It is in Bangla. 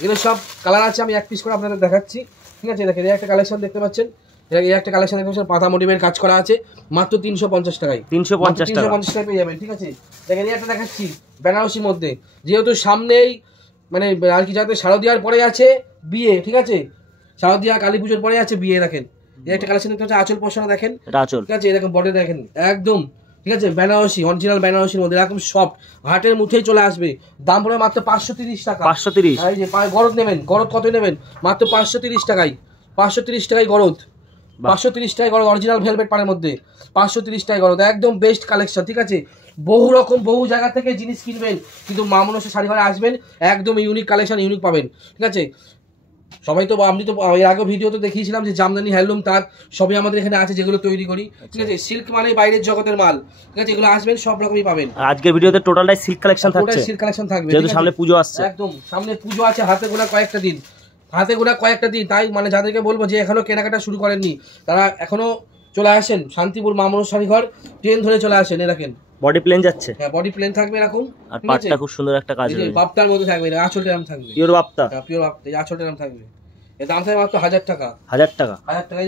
এগুলো সব কালার আছে, আমি এক পিস করে আপনাদের দেখাচ্ছি। ঠিক আছে, দেখেন এই একটা কালেকশন দেখতে পাচ্ছেন, এই একটা কালেকশন দেখতে পাচ্ছেন, পাতা মোটিভের কাজ করা আছে, মাত্র 350 টাকায়। 350 টাকায় পেয়ে যাবেন। ঠিক আছে, দেখেন এই একটা দেখাচ্ছি বেনারসির মধ্যে, যেহেতু সামনেই মানে আর কি যাতে শারদীয়ার পরে আছে বিয়ে। ঠিক আছে, শারদীয়া কালী পুজোর পরে আছে বিয়ে। দেখেন এই একটা কালেকশন দেখতে পাচ্ছেন, আঁচল পোষণা দেখেন, ঠিক আছে, এরকম বডি দেখেন একদম। ঠিক আছে, বেনারসি অরিজিনাল বেনারসির মধ্যে এরকম সফট, হাটের মুঠেই চলে আসবে। দাম পড়বে মাত্র 530 টাকা। 530। এই যে গরদ নেবেন, গরদ কত নেবেন? মাত্র 530 টাকায়। 530 টাকায় গরদ, 530 টাকায় গরদ, অরিজিনাল ভেলভেট পাড়ের মধ্যে 530 টাকায় গরদ, একদম বেস্ট কালেকশন। ঠিক আছে, বহু রকম বহু জায়গা থেকে জিনিস কিনবেন, কিন্তু মা মনসা শাড়ি ঘরে আসবেন একদম ইউনিক কালেকশন, ইউনিক পাবেন। ঠিক আছে, সবাই তো আমি তো এর আগে ভিডিও তো দেখিয়েছিলাম যে জামদানি হ্যান্ডলুম তার সবই আমাদের এখানে আছে, যেগুলো তৈরি করি। ঠিক আছে, সিল্ক মানে বাইরের জগতের মাল। ঠিক আছে, এগুলো আসবেন সব রকমই পাবেন। আজকের ভিডিওতে টোটালটাই সিল্ক কালেকশন থাকছে, টোটাল সিল্ক কালেকশন থাকবে, যেহেতু সামনে পুজো আসছে। একদম সামনে পুজো আছে, হাতে গোনা কয়েকটা দিন, হাতে গোনা কয়েকটা দিন। তাই মানে যাদেরকে বলবো যে এখনো কেনাকাটা শুরু করেননি, তারা এখনো চলে আসেন শান্তিপুর মা মনসা শাড়ি ঘর, ট্রেন ধরে চলে আসেন। দেখেন বডি প্লেন যাচ্ছে, হ্যাঁ বডি প্লেন থাকবে এরকম, আর পাটটা খুব সুন্দর একটা কাজ হবে, বাপ্তার মধ্যে থাকবে, আঁচলটা এরকম থাকবে, পিওর বাপ্তা, পিওর বাপ্তা, এই আঁচলটা এরকম থাকবে। এর দাম থাকবে মাত্র 1000 টাকা। 1000 টাকা। 1000 টাকায়